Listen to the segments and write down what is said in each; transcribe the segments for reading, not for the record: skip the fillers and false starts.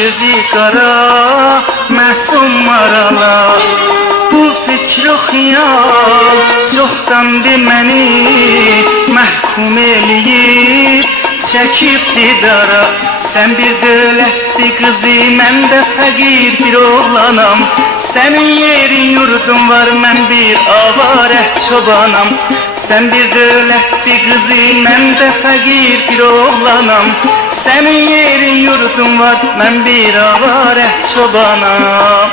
gözü qara, məsum maralar. Bu fikr o xiyal çoxdandı məni məhkum eləyib, çəkib didara. Sən bir dövlətli qızı, mən də fəqir bir oğlanam. Sənin yerin yurdun var, mən bir avarə çobanam. Sən bir dövlətli qızı, mən də fəqir bir oğlanam. Sənin yerin yurdun var, mən bir avarə çobanam.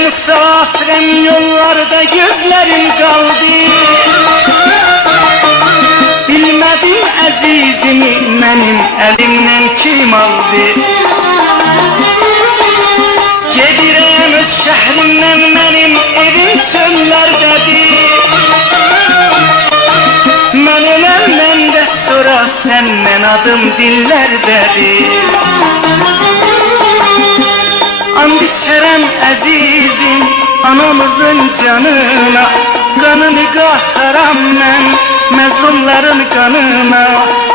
Misafirəm, yollarda gözlərim qaldı. Bilmədim əzizimi mənim əlimdən kim aldı. Gedirəm öz şəhrimdən, mənim evim çöllərdədir. Mən öləndən də sonra səndən adım dillərdədir. And içərəm əzizim anamızın canına, qanını qataram mən məzlumların qanına.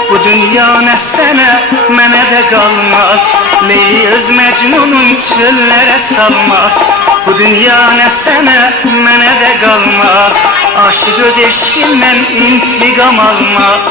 Bu dünya nə sənə, mənə də qalmaz. Leyli öz Məcnunun çöllərə salmaz. Bu dünya nə sənə, mənə də qalmaz. Aşıq öz eşqindən intiqam almaz.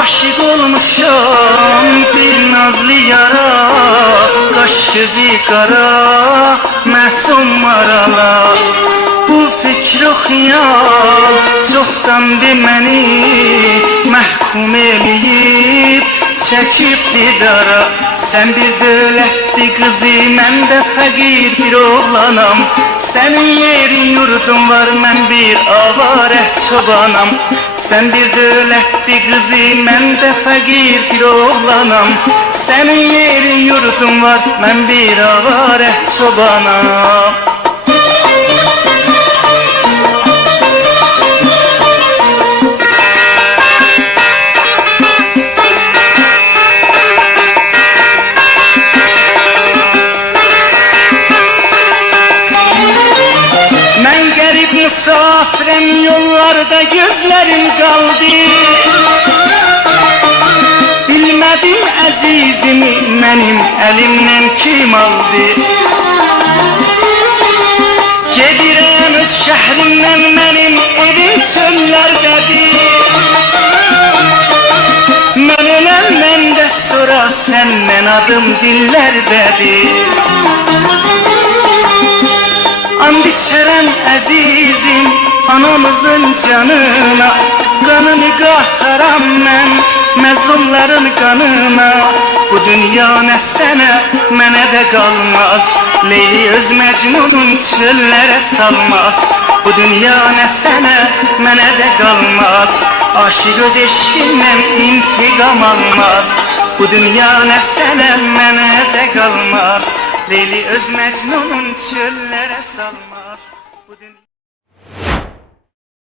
Aşık olmuşam bir nazlı yara, qaş gözü qara, məsum maralar. Bu fikr o xiyal çoxdandı məni məhkum eləyib, çəkib didara. Sən bir dövlətli qızı, mən də fəqir bir oğlanam. Sənin yerin yurdun var, mən bir avarə çobanam. Sən bir dövlətli qızı, mən də fəqir bir oğlanam. Sənin yerin yurdun var, mən bir avarə çobanam. Misafirəm, yollarda gözlərim qaldı. Bilmədim əzizimi mənim əlimdən kim aldı. Gedirəm öz şəhrimdən, mənim evim çöllərdədir. Mən öləndən də sonra səndən adım dillərdədir. And içərəm əzizim anamızın canına, qanını qataram mən məzlumların qanına. Bu dünya nə sənə, mənə də qalmaz. Leyli öz Məcnunun çöllərə salmaz. Bu dünya nə sənə, mənə də qalmaz. Aşıq öz eşqindən intiqam almaz. Bu dünya nə sənə, mənə də qalmaz. Leyli öz Məcnunun çöllərə salmaz.